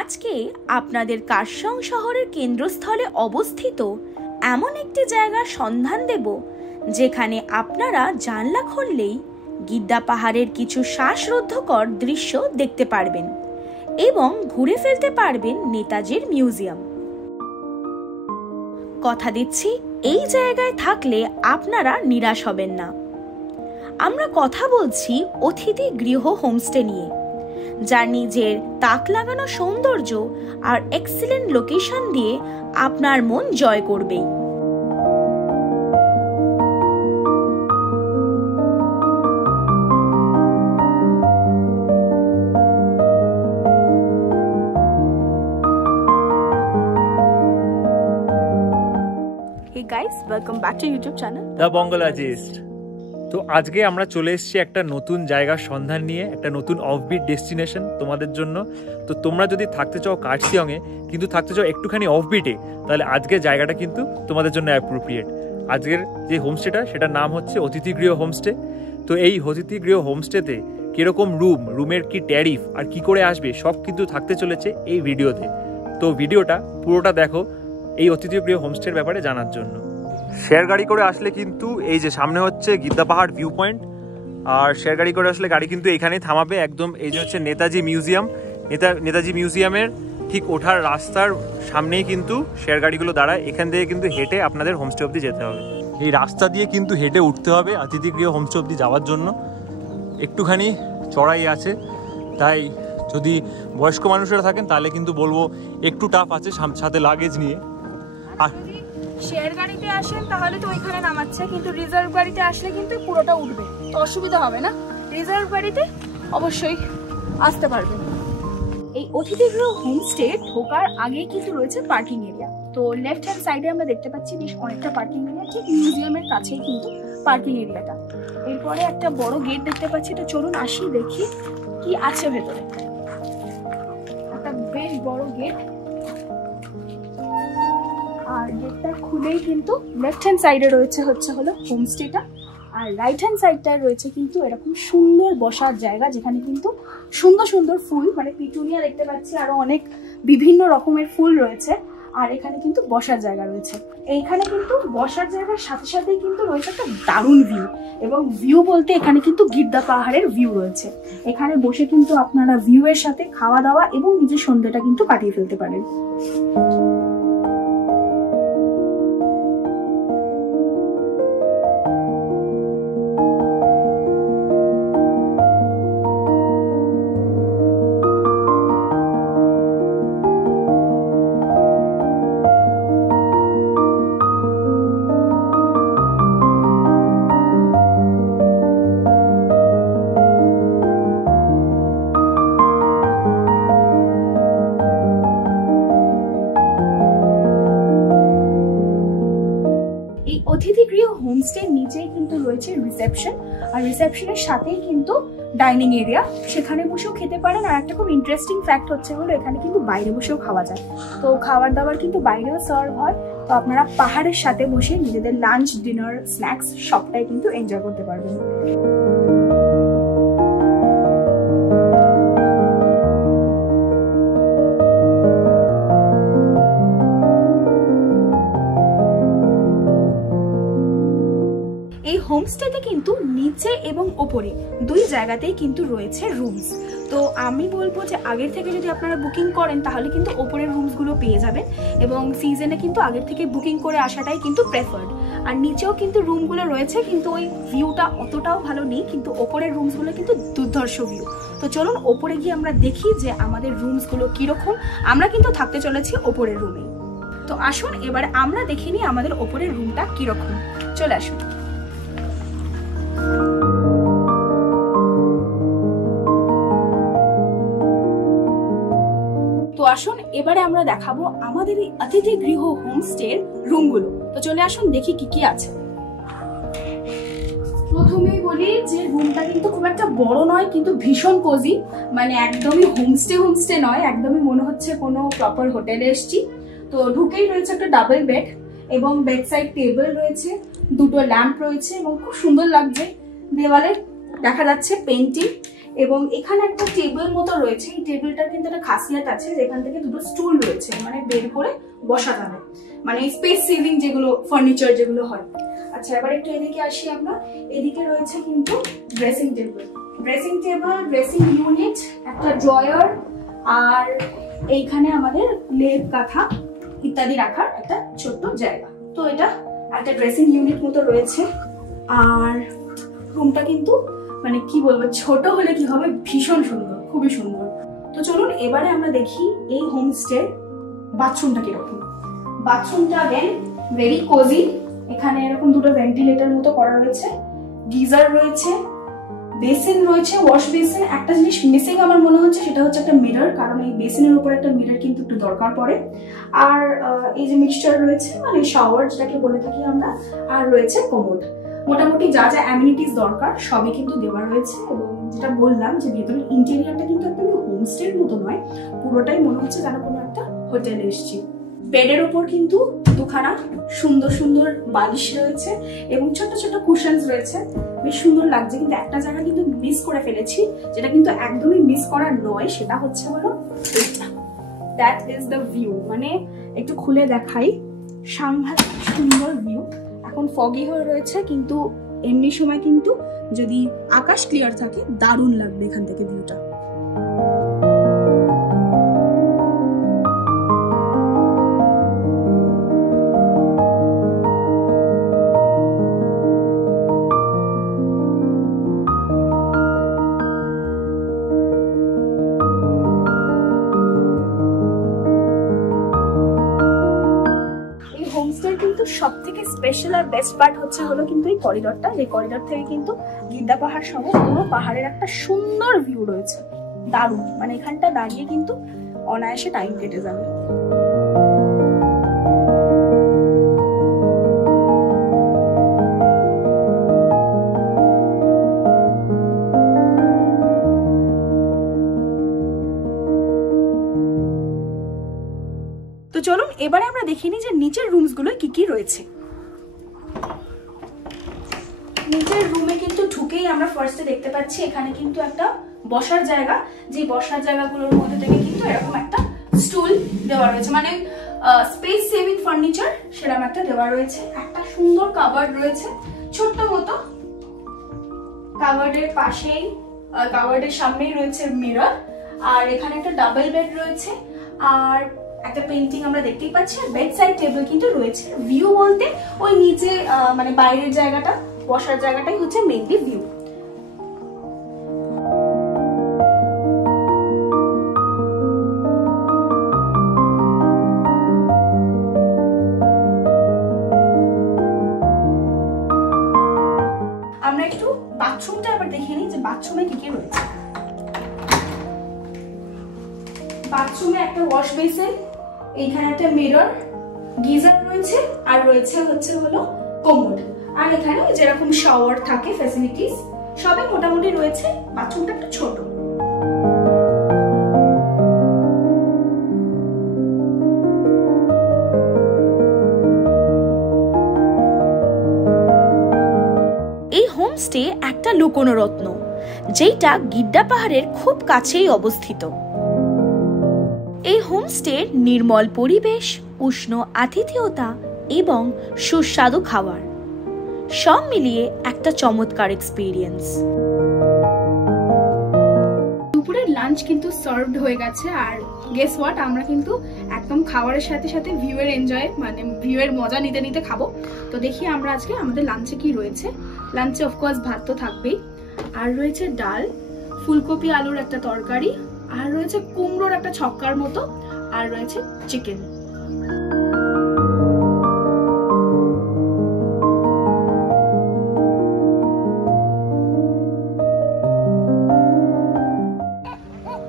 আজকে আপনাদের কার্শিয়ং শহরের কেন্দ্রস্থলে অবস্থিত এমন একটি জায়গার সন্ধান দেব যেখানে আপনারা জানলা খুললেই গিদ্দা পাহাড়ের কিছু শ্বাসরুদ্ধকর দৃশ্য দেখতে পারবেন এবং ঘুরে ফেলতে পারবেন নেতাজির মিউজিয়াম। কথা দিচ্ছি, এই জায়গায় থাকলে আপনারা নিরাশ হবেন না। আমরা কথা বলছি অতিথি গৃহ হোমস্টে নিয়ে, যার নিজের তাক লাগানো সৌন্দর্য আর এক্সিলেন্ট লোকেশন দিয়ে আপনার মন জয় করবেই। Hey guys, welcome back to YouTube channel The Bangologist। তো আজকে আমরা চলে এসেছি একটা নতুন জায়গার সন্ধান নিয়ে, একটা নতুন অফবিট ডেস্টিনেশন তোমাদের জন্য। তো তোমরা যদি থাকতে চাও কার্শিয়ংয়ে কিন্তু থাকতে চাও একটুখানি অফবিটে, তাহলে আজকের জায়গাটা কিন্তু তোমাদের জন্য অ্যাপ্রোপ্রিয়েট। আজকের যে হোমস্টেটা সেটার নাম হচ্ছে অতিথিগৃহ হোমস্টে। তো এই অতিথিগৃহ হোমস্টেতে কীরকম রুমের কি ট্যারিফ আর কি করে আসবে সব কিন্তু থাকতে চলেছে এই ভিডিওতে। তো ভিডিওটা পুরোটা দেখো এই অতিথিগৃহ হোমস্টের ব্যাপারে জানার জন্য। শেয়ার গাড়ি করে আসলে কিন্তু এই যে সামনে হচ্ছে গিদ্দা পাহাড় ভিউ পয়েন্ট, আর শেয়ার গাড়ি করে আসলে গাড়ি কিন্তু এখানেই থামাবে একদম। এই যে হচ্ছে নেতাজি মিউজিয়াম, নেতাজি মিউজিয়ামের ঠিক ওঠার রাস্তার সামনেই কিন্তু শেয়ার গাড়িগুলো দাঁড়ায়। এখান থেকে কিন্তু হেঁটে আপনাদের হোমস্টে অবধি যেতে হবে। এই রাস্তা দিয়ে কিন্তু হেঁটে উঠতে হবে অতিথিগৃহ হোমস্টে অবধি যাওয়ার জন্য। একটুখানি চড়াই আছে, তাই যদি বয়স্ক মানুষরা থাকেন তাহলে কিন্তু বলবো একটু টাফ আছে, সাথে লাগেজ নিয়ে। আর শেয়ার গাড়িতে আসেন তাহলে তো ওইখানে নামাচ্ছে, কিন্তু রিজার্ভ গাড়িতে আসলে কিন্তু পুরোটা উঠবে, তো অসুবিধা হবে না। রিজার্ভ গাড়িতে অবশ্যই আসতে পারবেন। এই অতিথিগৃহ হোমস্টে ঢোকার আগেই কিন্তু রয়েছে পার্কিং এরিয়া। তো লেফট হ্যান্ড সাইডে আমরা দেখতে পাচ্ছি বেশ অনেকটা পার্কিং এরিয়া, ঠিক মিউজিয়ামের কাছেই কিন্তু পার্কিং এরিয়াটা। এরপরে একটা বড় গেট দেখতে পাচ্ছি, তো চলুন আসি দেখি কি আছে ভেতরে। একটা বেশ বড় গেট, আর গেটটা খুলেই কিন্তু লেফট হ্যান্ড সাইডে রয়েছে হলো হোমস্টেটা, আর রাইট হ্যান্ড সাইডটায় রয়েছে কিন্তু এরকম সুন্দর বসার জায়গা, যেখানে কিন্তু সুন্দর সুন্দর ফুল, মানে পিটুনিয়া দেখতে পাচ্ছি, আরো অনেক বিভিন্ন রকমের ফুল রয়েছে। আর এখানে কিন্তু বসার জায়গা রয়েছে। এইখানে কিন্তু বসার জায়গার সাথে সাথেই কিন্তু রয়েছে একটা দারুণ ভিউ, এবং ভিউ বলতে এখানে কিন্তু গিদ্দা পাহাড়ের ভিউ রয়েছে। এখানে বসে কিন্তু আপনারা ভিউ এর সাথে খাওয়া দাওয়া এবং নিজের সন্ধ্যাটা কিন্তু কাটিয়ে ফেলতে পারেন। অতিথিগৃহ হোমস্টের নিচেই কিন্তু রয়েছে রিসেপশন, আর রিসেপশনের সাথেই কিন্তু ডাইনিং এরিয়া, সেখানে বসেও খেতে পারেন। আর একটা খুব ইন্টারেস্টিং ফ্যাক্ট হচ্ছে হলো এখানে কিন্তু বাইরে বসেও খাওয়া যায়, তো খাবার দাবার কিন্তু বাইরেও সার্ভ হয়। তো আপনারা পাহাড়ের সাথে বসে নিজেদের লাঞ্চ, ডিনার, স্ন্যাক্স সবটাই কিন্তু এনজয় করতে পারবেন। এই হোমস্টেতে কিন্তু নিচে এবং ওপরে দুই জায়গাতেই কিন্তু রয়েছে রুমস। তো আমি বলবো যে আগের থেকে যদি আপনারা বুকিং করেন তাহলে কিন্তু ওপরের রুমসগুলো পেয়ে যাবেন, এবং সিজনে কিন্তু আগের থেকে বুকিং করে আসাটাই কিন্তু প্রেফার্ড। আর নিচেও কিন্তু রুমগুলো রয়েছে, কিন্তু ওই ভিউটা অতটাও ভালো নেই, কিন্তু ওপরের রুমসগুলো কিন্তু দুর্ধর্ষ ভিউ। তো চলুন ওপরে গিয়ে আমরা দেখি যে আমাদের রুমসগুলো কীরকম। আমরা কিন্তু থাকতে চলেছি ওপরের রুমে। তো আসুন এবার আমরা দেখে নিই আমাদের ওপরের রুমটা কীরকম। চলে আসুন। তো আসুন এবারে আমরা দেখাবো আমাদের এই অতিথিগৃহ হোমস্টের রুমগুলো। তো চলে আসুন দেখি কি কি আছে। প্রথমেই বলি যে রুমটা কিন্তু খুব একটা বড় নয়, কিন্তু ভীষণ কোজি, মানে একদমই হোমস্টে নয়, একদমই মনে হচ্ছে কোনো প্রপার হোটেলে এসছি। তো ঢুকেই রয়েছে একটা ডাবল বেড, এবং বেড সাইড টেবিল রয়েছে, দুটো ল্যাম্প রয়েছে, এবং খুব সুন্দর লাগছে। দেওয়ালে দেখা যাচ্ছে পেন্টিং, এবং এখানে একটা টেবিল মতো রয়েছে। এই টেবিলটার কিন্তু একটা খাসিয়াত আছে, যেখান থেকে দুটো স্টুল রয়েছে, মানে বের করে বসা যাবে, মানে স্পেস সেভিং যেগুলো ফার্নিচার যেগুলো হয়। আচ্ছা, এবার একটু এদিকে আসি আমরা। এদিকে রয়েছে কিন্তু ড্রেসিং টেবিল, ড্রেসিং ইউনিট, একটা ড্রয়ার, আর এইখানে আমাদের লেপ কাঁথা ইত্যাদি রাখার একটা ছোট্ট জায়গা। তো এটা একটা ড্রেসিং ইউনিট মতো রয়েছে। আর রুমটা কিন্তু মানে কি বলবো, ছোট হলে কি হবে, ভীষণ সুন্দর, খুবই সুন্দর। তো চলুন এবারে আমরা দেখি এই হোমস্টে বাথরুমটা কিরকম। বাথরুমটা দেন ভেরি কোজি। এখানে এরকম দুটো ভেন্টিলেটর মতো করা রয়েছে, গিজার রয়েছে, বেসিন রয়েছে, ওয়াশ বেসিন। একটা জিনিস মিসিং আমার মনে হচ্ছে, সেটা হচ্ছে একটা মিরর, কারণ এই বেসিনের উপর একটা মিরর কিন্তু একটু দরকার পড়ে। আর এই যে মিক্সচার রয়েছে, মানে শাওয়ার যেটাকে বলে থাকি আমরা, আর রয়েছে কোমোড। মোটামুটি যা যা অ্যামিনিটিস দরকার সবই কিন্তু দেওয়া রয়েছে। এবং যেটা বললাম যে ভেতরের ইন্টেরিয়ারটা কিন্তু একদম হোমস্টের মতো নয়, পুরোটাই মনে হচ্ছে যেন কোনো একটা হোটেলে এসেছি। বেডের ওপর কিন্তু দুখানা সুন্দর সুন্দর বালিশ রয়েছে এবং ছোট ছোট কুশনস রয়েছে, বেশ সুন্দর লাগছে। কিন্তু একটা জায়গা কিন্তু মিস করে ফেলেছি, যেটা কিন্তু একদমই মিস করার নয়, সেটা হচ্ছে হলো এইটা। That is the view. মানে একটু খুলে দেখাই, সাংঘাতিক সুন্দর ভিউ। এখন ফগি হয়ে রয়েছে, কিন্তু এমনি সময় কিন্তু যদি আকাশ ক্লিয়ার থাকে দারুণ লাগবে এখান থেকে ভিউটা। কিন্তু সব থেকে স্পেশাল আর বেস্ট পার্ট হচ্ছে হলো কিন্তু এই করিডরটা। যে করিডর থেকে কিন্তু গিদ্দা পাহাড় সহ পুরো পাহাড়ের একটা সুন্দর ভিউ রয়েছে, দারুণ। মানে এখানটা দাঁড়িয়ে কিন্তু অনায়াসে টাইম কেটে যাবে। তো চলুন এবারে আমরা দেখে নিই যে নিচের রুমসগুলো কি কি রয়েছে। নিচের রুমে কিন্তু ঢুকেই আমরা ফার্স্টে দেখতে পাচ্ছি এখানে কিন্তু একটা বসার জায়গা, যে বসার জায়গাগুলোর মধ্যে থেকে কিন্তু এরকম একটা স্টুল দেওয়া রয়েছে, মানে স্পেস সেভিং ফার্নিচার সেরকম একটা দেওয়া রয়েছে। একটা সুন্দর কাভার্ড রয়েছে ছোট্ট মতো, কাভার্ডের পাশেই কাভার্ডের সামনেই রয়েছে মিরর, আর এখানে একটা ডাবল বেড রয়েছে, আর একটা পেইন্টিং আমরা দেখতেই পাচ্ছি। আর বেড সাইড টেবিল কিন্তু রয়েছে। ভিউ বলতে ওই নিচে মানে বাইরের জায়গাটা, বসার জায়গাটাই হচ্ছে মেইনলি ভিউ। আমরা একটু বাথরুমটা আবার দেখে নিই যে বাথরুমে কি কি রয়েছে। বাথরুমে একটা ওয়াশ বেসিন, এইখানে একটা মিরর, গিজার রয়েছে, আর রয়েছে হচ্ছে হলো কোমোড। আর এখানে যেরকম শাওয়ার থাকে ফ্যাসিলিটিস সবই মোটামুটি রয়েছে। বাথরুমটা একটু ছোট। এই হোমস্টে একটা লুকোনো রত্ন, যেটা গিদ্দা পাহাড়ের খুব কাছেই অবস্থিত। এই হোমস্টের নির্মল পরিবেশ, উষ্ণ আতিথেয়তা এবং সুস্বাদু খাবার সব মিলিয়ে একটা চমৎকার এক্সপিরিয়েন্স। দুপুরের লাঞ্চ কিন্তু সার্ভড হয়ে গেছে, আর গেস হোয়াট, আমরা কিন্তু একদম খাবারের সাথে সাথে ভিউয়ের এনজয়, মানে ভিউয়ের মজা নিতে নিতে খাবো। তো দেখি আমরা আজকে আমাদের লাঞ্চে কি রয়েছে। লাঞ্চে অফকোর্স ভাত তো থাকবেই, আর রয়েছে ডাল, ফুলকপি আলুর একটা তরকারি, আর রয়েছে কুমড়োর একটা ছক্কার মতো, আর রয়েছে চিকেন।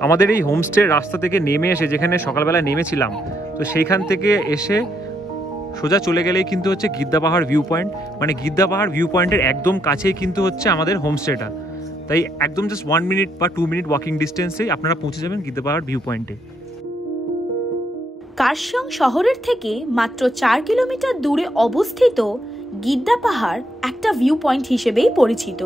আমাদের এই হোমস্টের রাস্তা থেকে নেমে এসে, যেখানে সকালবেলা নেমেছিলাম, তো সেইখান থেকে এসে সোজা চলে গেলেই কিন্তু হচ্ছে গিদ্দা পাহাড় ভিউ পয়েন্ট। মানে গিদ্দা পাহাড় ভিউ পয়েন্টের একদম কাছেই কিন্তু হচ্ছে আমাদের হোমস্টেটা। তাই একদম জাস্ট 1 মিনিট বা 2 মিনিট ওয়াকিং ডিস্টেন্সেই আপনারা পৌঁছে যাবেন গিদ্দা পাহাড় ভিউ পয়েন্টে। কার্শিয়ং শহরের থেকে মাত্র 4 কিলোমিটার দূরে অবস্থিত গিদ্দা পাহাড় একটা ভিউ পয়েন্ট হিসেবেই পরিচিত।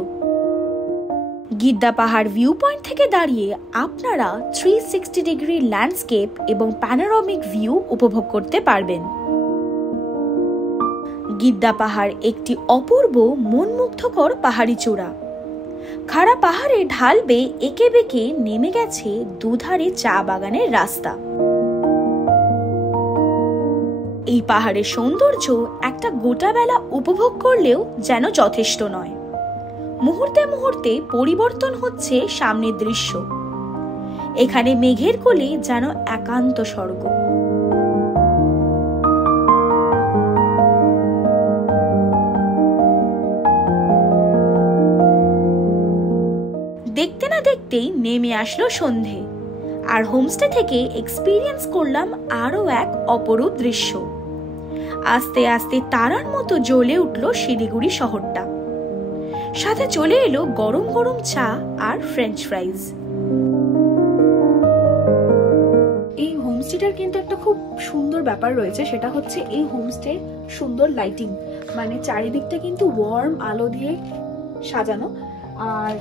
গিদ্দা পাহাড় ভিউ পয়েন্ট থেকে দাঁড়িয়ে আপনারা 360 ডিগ্রি ল্যান্ডস্কেপ এবং প্যানোরামিক ভিউ উপভোগ করতে পারবেন। গিদ্দা পাহাড় একটি অপূর্ব মনমুগ্ধকর পাহাড়ি চূড়া। খাড়া পাহাড়ে ঢাল বেয়ে এঁকে বেঁকে নেমে গেছে দুধারে চা বাগানের রাস্তা। এই পাহাড়ের সৌন্দর্য একটা গোটা বেলা উপভোগ করলেও যেন যথেষ্ট নয়। মুহূর্তে মুহূর্তে পরিবর্তন হচ্ছে সামনের দৃশ্য। এখানে মেঘের কোলে যেন একান্ত স্বর্গ। দেখতে না দেখতেই নেমে আসলো সন্ধে, আর হোমস্টে থেকে এক্সপিরিয়েন্স করলাম আরো এক অপরূপ দৃশ্য। আস্তে আস্তে তারার মতো জ্বলে উঠল শিলিগুড়ি শহরটা। সাথে চলে এলো গরম গরম চা আর ফ্রেঞ্চ ফ্রাইজ। এই হোমস্টেটার কিন্তু একটা খুব সুন্দর ব্যাপার রয়েছে, সেটা হচ্ছে এই হোমস্টে সুন্দর লাইটিং, মানে চারিদিকটা কিন্তু ওয়ার্ম আলো দিয়ে সাজানো। আর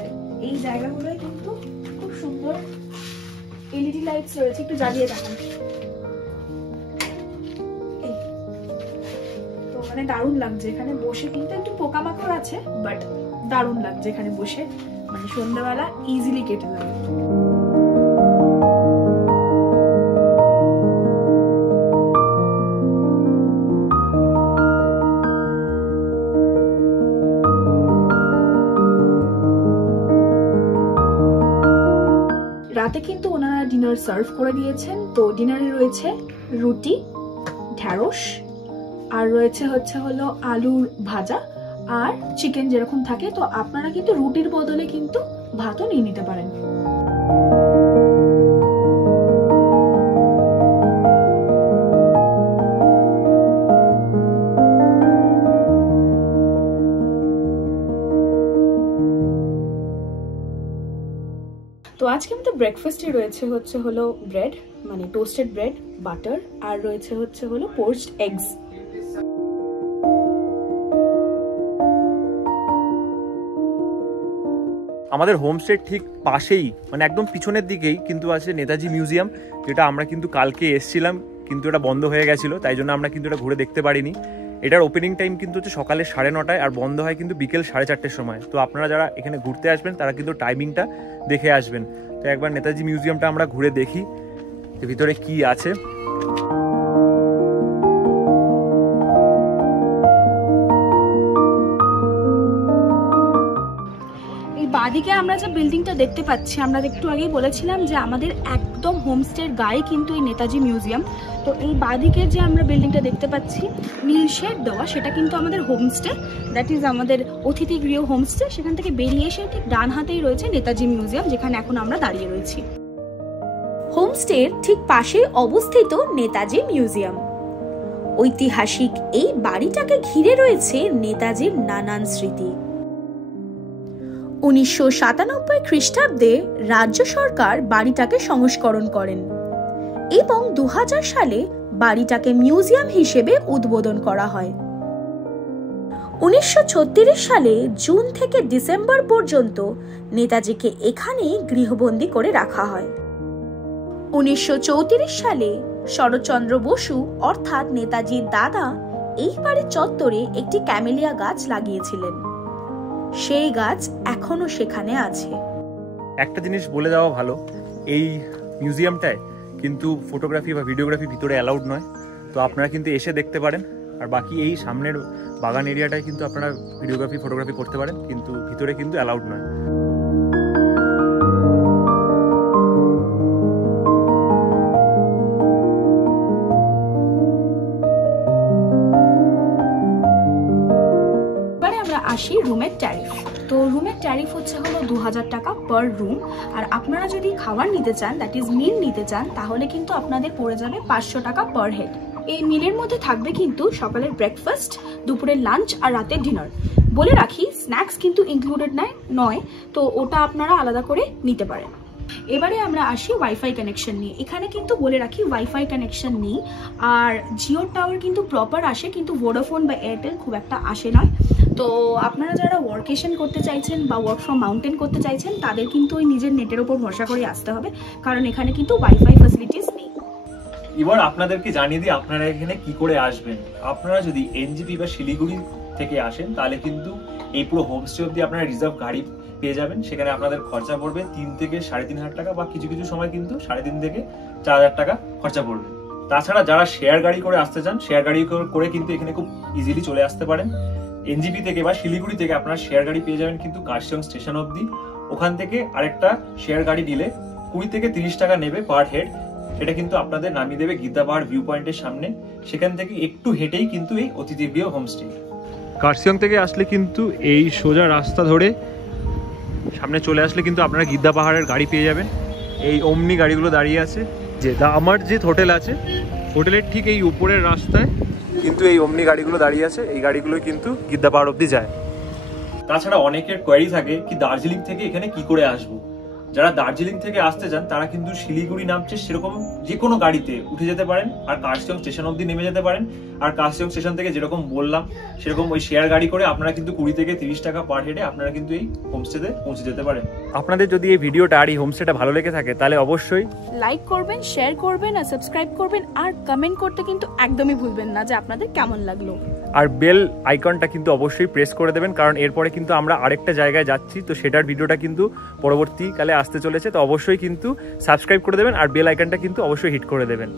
এই জায়গাগুলোয় কিন্তু খুব সুন্দর এলইডি লাইটস রয়েছে, একটু জ্বালিয়ে দেখান। তো মানে দারুণ লাগছে এখানে বসে, কিন্তু একটু পোকামাকড় আছে, বাট দারুণ লাগছে এখানে বসে, মানে সন্ধ্যাবেলা ইজিলি কেটে যাবে। রাতে কিন্তু ওনারা ডিনার সার্ভ করে দিয়েছেন। তো ডিনারে রয়েছে রুটি, ঢ্যাঁড়স, আর রয়েছে হলো আলুর ভাজা আর চিকেন যেরকম থাকে। তো আপনারা কিন্তু রুটির বদলে কিন্তু ভাতও নিয়ে নিতে পারেন। তো আজকে আমাদের ব্রেকফাস্টে রয়েছে হলো ব্রেড, মানে টোস্টেড ব্রেড, বাটার, আর রয়েছে হলো পোচড এগস। আমাদের হোমস্টের ঠিক পাশেই, মানে একদম পিছনের দিকেই কিন্তু আছে নেতাজি মিউজিয়াম, যেটা আমরা কিন্তু কালকে এসেছিলাম, কিন্তু এটা বন্ধ হয়ে গেছিলো, তাই জন্য আমরা কিন্তু এটা ঘুরে দেখতে পারিনি। এটার ওপেনিং টাইম কিন্তু হচ্ছে সকালে 9:30 আর বন্ধ হয় কিন্তু বিকেল 4:30-র সময়। তো আপনারা যারা এখানে ঘুরতে আসবেন তারা কিন্তু টাইমিংটা দেখে আসবেন। তো একবার নেতাজি মিউজিয়ামটা আমরা ঘুরে দেখি ভিতরে কি আছে। বাদিকে আমরা যে বিল্ডিংটা দেখতে পাচ্ছি, আমরা একটু আগেই বলেছিলাম যে আমাদের একদম হোমস্টের গায়ে কিন্তু এই নেতাজি মিউজিয়াম। তো এই বাদিকে যে আমরা বিল্ডিংটা দেখতে পাচ্ছি নীল শেড দেওয়া, সেটা কিন্তু আমাদের হোমস্টে, দ্যাট ইজ আমাদের অতিথি গৃহ হোমস্টে। সেখান থেকে বেরিয়ে এসে ঠিক ডান হাতেই রয়েছে নেতাজি মিউজিয়াম, যেখানে এখন আমরা দাঁড়িয়ে রয়েছি। হোমস্টের ঠিক পাশেই অবস্থিত নেতাজি মিউজিয়াম। ঐতিহাসিক এই বাড়িটাকে ঘিরে রয়েছে নেতাজির নানান স্মৃতি। 1997 খ্রিস্টাব্দে রাজ্য সরকার বাড়িটাকে সংস্করণ করেন এবং 2000 সালে বাড়িটাকে মিউজিয়াম হিসেবে উদ্বোধন করা হয়। 1936 সালে জুন থেকে ডিসেম্বর পর্যন্ত নেতাজিকে এখানেই গৃহবন্দী করে রাখা হয়। 1934 সালে শরৎচন্দ্র বসু অর্থাৎ নেতাজির দাদা এই বাড়ির চত্বরে একটি ক্যামেলিয়া গাছ লাগিয়েছিলেন। সেই গাছ এখনো সেখানে আছে। একটা জিনিস বলে দেওয়া ভালো, এই মিউজিয়ামটায় কিন্তু ফটোগ্রাফি বা ভিডিওগ্রাফি ভিতরে অ্যালাউড নয়। তো আপনারা কিন্তু এসে দেখতে পারেন, আর বাকি এই সামনের বাগান এরিয়াটায় কিন্তু আপনারা ভিডিওগ্রাফি ফটোগ্রাফি করতে পারেন, কিন্তু ভিতরে কিন্তু অ্যালাউড নয়। আসি রুমের ট্যারিফ। তো রুমের ট্যারিফ হচ্ছে 2000 টাকা পার রুম। আর আপনারা যদি খাবার নিতে চান, দ্যাট ইজ মিল নিতে চান, তাহলে কিন্তু আপনাদের পড়ে যাবে 500 টাকা পার হেড। এই মিলের মধ্যে থাকবে কিন্তু সকালের ব্রেকফাস্ট, দুপুরের লাঞ্চ আর রাতের ডিনার। বলে রাখি স্ন্যাক্স কিন্তু ইনক্লুডেড নয়, তো ওটা আপনারা আলাদা করে নিতে পারেন। এবারে আমরা আসি ওয়াইফাই কানেকশন নিয়ে। এখানে কিন্তু বলে রাখি ওয়াইফাই কানেকশন নেই, আর জিও টাওয়ার কিন্তু প্রপার আসে, কিন্তু ভোডাফোন বা এয়ারটেল খুব একটা আসে নয়। তো আপনারা যারা ওয়ার্কেশন করতে চাইছেন বা ওয়ার্ক ফ্রম মাউন্টেন করতে চাইছেন তাদের কিন্তু ওই নিজের নেটের উপর ভরসা করে আসতে হবে, কারণ এখানে কিন্তু ওয়াইফাই ফ্যাসিলিটিস নেই। এবার আপনাদেরকে জানিয়ে দিই আপনারা এখানে কি করে আসবেন। আপনারা যদি এনজেপি বা শিলিগুড়ি থেকে আসেন তাহলে কিন্তু এই পুরো হোমস্টে অবধি আপনারা রিজার্ভ গাড়ি পেয়ে যাবেন। সেখানে আপনাদের খরচা পড়বে 3 থেকে 3,500 টাকা, বা কিছু কিছু সময় কিন্তু 3,500 থেকে 4,000 টাকা খরচা পড়বে। তাছাড়া যারা শেয়ার গাড়ি করে আসতে চান, শেয়ার গাড়ি করে কিন্তু এখানে খুব ইজিলি চলে আসতে পারেন। এনজেপি থেকে বা শিলিগুড়ি থেকে আপনারা শেয়ার গাড়ি পেয়ে যাবেন কিন্তু কার্শিয়ং স্টেশন অবধি। ওখান থেকে আরেকটা শেয়ার গাড়ি নিলে 20 থেকে 30 টাকা নেবে পার হেড। সেটা কিন্তু আপনাদের নামিয়ে দেবে গিদ্দা পাহাড় ভিউ পয়েন্টের সামনে। সেখান থেকে একটু হেঁটেই কিন্তু এই অতিথিগৃহ হোমস্টে। কার্শিয়ং থেকে আসলে কিন্তু এই সোজা রাস্তা ধরে সামনে চলে আসলে কিন্তু আপনারা গিদ্দা পাহাড়ের গাড়ি পেয়ে যাবেন। এই অমনি গাড়িগুলো দাঁড়িয়ে আছে, যে দা আমারজিৎ হোটেল আছে, হোটেলের ঠিক এই উপরের রাস্তায় কিন্তু এই অমনি গাড়িগুলো দাঁড়িয়ে আছে। এই গাড়িগুলো কিন্তু গিদ্দা পাহাড় অবধি যায়। তাছাড়া অনেকের কোয়ারি থাকে কি দার্জিলিং থেকে এখানে কি করে আসবো। যারা দার্জিলিং থেকে আসতে চান তারা কিন্তু শিলিগুড়ি নামছে সেরকম যে কোনো গাড়িতে উঠে যেতে পারেন, আর কার্শিয়ং স্টেশন অবধি নেমে যেতে পারেন। আর কার্শিয়ং স্টেশন থেকে যেরকম বললাম সেরকম ওই শেয়ার গাড়ি করে আপনারা কিন্তু 20 থেকে 30 টাকা পার হেডে আপনারা কিন্তু এই হোমস্টেতে পৌঁছে যেতে পারেন। আপনাদের যদি এই ভিডিওটা আর এই হোমস্টেটা ভালো লেগে থাকে তাহলে অবশ্যই লাইক করবেন, শেয়ার করবেন আর সাবস্ক্রাইব করবেন, আর কমেন্ট করতে কিন্তু একদমই ভুলবেন না যে আপনাদের কেমন লাগলো। আর বেল আইকনটা কিন্তু অবশ্যই প্রেস করে দেবেন, কারণ এরপরে কিন্তু আমরা আরেকটা জায়গায় যাচ্ছি, তো সেটার ভিডিওটা কিন্তু পরবর্তীকালে আসতে চলেছে। তো অবশ্যই কিন্তু সাবস্ক্রাইব করে দেবেন আর বেল আইকনটা কিন্তু অবশ্যই হিট করে দেবেন।